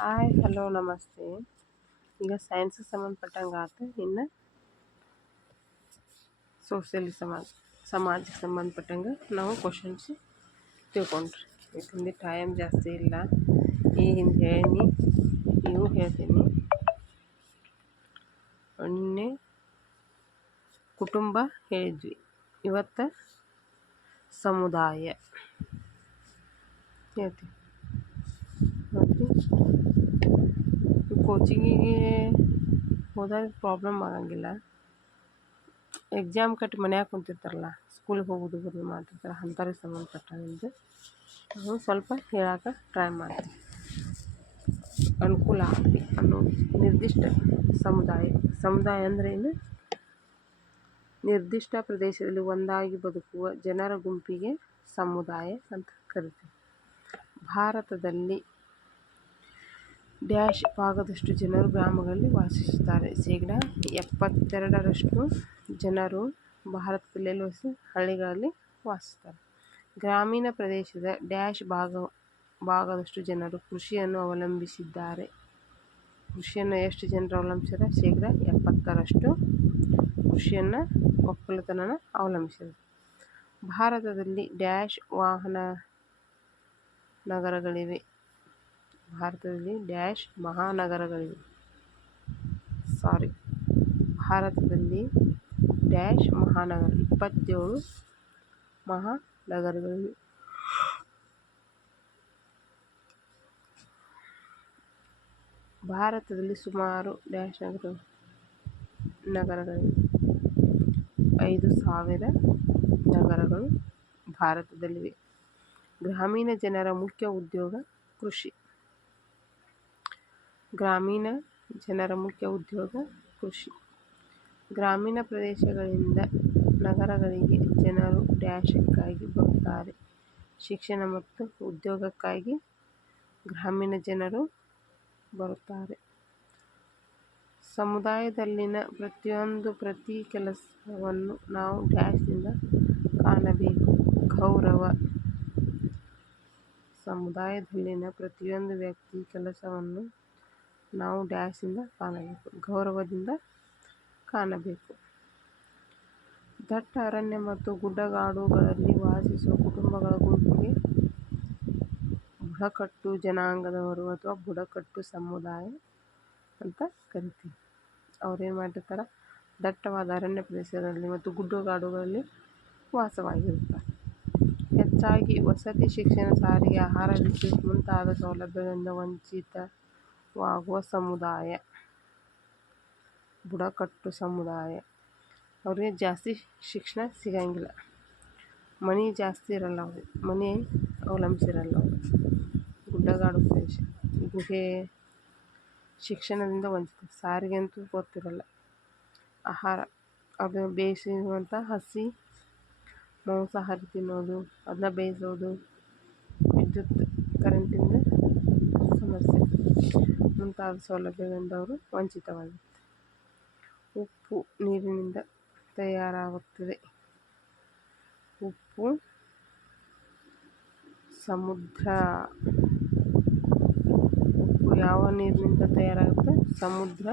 Hi hello ನಮಸ್ತೆ. ಈಗ ಸೈನ್ಸ್ಗೆ ಸಂಬಂಧಪಟ್ಟಂಗೆ ಆತು. ಇನ್ನು ಸಮಾಜಕ್ಕೆ ಸಂಬಂಧಪಟ್ಟಂಗೆ ನಾವು ಕ್ವಶನ್ಸ್ ತಿಳ್ಕೊಂಡ್ರಿ. ಯಾಕಂದ್ರೆ ಟೈಮ್ ಜಾಸ್ತಿ ಇಲ್ಲ. ಈಗಿಂದ ಹೇಳೀನಿ, ಇವು ಹೇಳ್ತೀನಿ. ಮೊನ್ನೆ ಕುಟುಂಬ ಹೇಳಿದ್ವಿ, ಇವತ್ತು ಸಮುದಾಯ ಹೇಳ್ತೀವಿ. ಕೋಚಿಂಗಿಗೆ ಹೋದಾಗ ಪ್ರಾಬ್ಲಮ್ ಆಗಂಗಿಲ್ಲ. ಎಕ್ಸಾಮ್ ಕಟ್ಟಿ ಮನ್ಯಾಗ ಕುಂತಿರ್ತಾರಲ್ಲ, ಸ್ಕೂಲಿಗೆ ಹೋಗೋದು ಬರೋದು ಮಾಡ್ತಿರ್ತಾರೆ, ಅಂಥವ್ರಿಗೆ ಸಂಬಂಧಪಟ್ಟಂಗೆ ನಾವು ಸ್ವಲ್ಪ ಹೇಳೋಕೆ ಟ್ರೈ ಮಾಡ್ತೀವಿ. ಅನುಕೂಲ ಆಗಲಿ ಅನ್ನೋದು. ನಿರ್ದಿಷ್ಟ ಸಮುದಾಯ ಅಂದರೆ ಏನು? ನಿರ್ದಿಷ್ಟ ಪ್ರದೇಶದಲ್ಲಿ ಒಂದಾಗಿ ಬದುಕುವ ಜನರ ಗುಂಪಿಗೆ ಸಮುದಾಯ ಅಂತ ಕರಿತೀವಿ. ಭಾರತದಲ್ಲಿ ಡ್ಯಾಶ್ ಭಾಗದಷ್ಟು ಜನರು ಗ್ರಾಮಗಳಲ್ಲಿ ವಾಸಿಸುತ್ತಾರೆ. 72% ಜನರು ಭಾರತದಲ್ಲಿ ಹಳ್ಳಿಗಳಲ್ಲಿ ವಾಸಿಸುತ್ತಾರೆ. ಗ್ರಾಮೀಣ ಪ್ರದೇಶದ ಡ್ಯಾಶ್ ಭಾಗದಷ್ಟು ಜನರು ಕೃಷಿಯನ್ನು ಅವಲಂಬಿಸಿದ್ದಾರೆ. ಕೃಷಿಯನ್ನು ಎಷ್ಟು ಜನರು ಅವಲಂಬಿಸಿದ್ದಾರೆ? 70% ಕೃಷಿಯನ್ನು ಒಕ್ಕಲುತನನ ಅವಲಂಬಿಸಿದ್ದಾರೆ. ಭಾರತದಲ್ಲಿ ಡ್ಯಾಶ್ ಮಹಾನಗರಗಳಿವೆ. ಭಾರತದಲ್ಲಿ 27 ಮಹಾನಗರಗಳಿವೆ. ಭಾರತದಲ್ಲಿ ಸುಮಾರು ನಗರಗಳಿವೆ. 5,000 ನಗರಗಳು ಭಾರತದಲ್ಲಿವೆ. ಗ್ರಾಮೀಣ ಜನರ ಮುಖ್ಯ ಉದ್ಯೋಗ ಕೃಷಿ. ಗ್ರಾಮೀಣ ಪ್ರದೇಶಗಳಿಂದ ನಗರಗಳಿಗೆ ಜನರು ಡ್ಯಾಶ್ಗಾಗಿ ಬರುತ್ತಾರೆ. ಶಿಕ್ಷಣ ಮತ್ತು ಉದ್ಯೋಗಕ್ಕಾಗಿ ಗ್ರಾಮೀಣ ಜನರು ಬರುತ್ತಾರೆ. ಸಮುದಾಯದಲ್ಲಿನ ಪ್ರತಿ ಕೆಲಸವನ್ನು ನಾವು ಡ್ಯಾಶ್ನಿಂದ ಕಾಣಬೇಕು. ಗೌರವ. ಸಮುದಾಯದಲ್ಲಿನ ಪ್ರತಿಯೊಂದು ವ್ಯಕ್ತಿ ಕೆಲಸವನ್ನು ನಾವು ಡ್ಯಾಶ್ನಿಂದ ಕಾಣಬೇಕು. ಗೌರವದಿಂದ ಕಾಣಬೇಕು. ದಟ್ಟ ಅರಣ್ಯ ಮತ್ತು ಗುಡ್ಡಗಾಡುಗಳಲ್ಲಿ ವಾಸಿಸುವ ಕುಟುಂಬಗಳ ಗುಂಪಿಗೆ ಬುಡಕಟ್ಟು ಜನಾಂಗದವರು ಅಥವಾ ಬುಡಕಟ್ಟು ಸಮುದಾಯ ಅಂತ ಕರಿತೀವಿ. ಅವ್ರೇನು ಮಾಡಿರ್ತಾರೆ? ದಟ್ಟವಾದ ಅರಣ್ಯ ಪ್ರದೇಶಗಳಲ್ಲಿ ಮತ್ತು ಗುಡ್ಡಗಾಡುಗಳಲ್ಲಿ ವಾಸವಾಗಿರುತ್ತಾರೆ. ಹೆಚ್ಚಾಗಿ ವಸತಿ, ಶಿಕ್ಷಣ, ಸಾರಿಗೆ, ಆಹಾರ, ವಿದ್ಯುತ್ ಮುಂತಾದ ಸೌಲಭ್ಯಗಳಿಂದ ವಂಚಿತವಾಗುವ ಸಮುದಾಯ ಬುಡಕಟ್ಟು ಸಮುದಾಯ. ಅವ್ರಿಗೆ ಜಾಸ್ತಿ ಶಿಕ್ಷಣ ಸಿಗಂಗಿಲ್ಲ. ಮನೆ ಜಾಸ್ತಿ ಇರಲ್ಲ, ಅವ್ರಿಗೆ ಮನೆ ಅವಲಂಬಿಸಿರಲ್ಲ. ಅವರು ಗುಡ್ಡಗಾಡು ಪ್ರದೇಶ, ಗುಹೆ, ಶಿಕ್ಷಣದಿಂದ ವಂಚಿತ. ಸಾರಿಗೆ ಅಂತೂ ಗೊತ್ತಿರಲ್ಲ. ಆಹಾರ, ಅದು ಬೇಯಿಸಿರುವಂಥ ಹಸಿ ಮಾಂಸಾಹಾರಿ ತಿನ್ನೋದು, ಅದನ್ನ ಬೇಯಿಸೋದು, ವಿದ್ಯುತ್ ಕರೆಂಟಿಂದ ಸಮಸ್ಯೆ ಮುಂತಾದ ಸೌಲಭ್ಯಗಳಿಂದ ಅವರು ವಂಚಿತವಾಗಿರ್ತಾರೆ. ಉಪ್ಪು ನೀರಿನಿಂದ ತಯಾರಾಗುತ್ತದೆ. ಉಪ್ಪು ಯಾವ ನೀರಿನಿಂದ ತಯಾರಾಗುತ್ತೆ? ಸಮುದ್ರ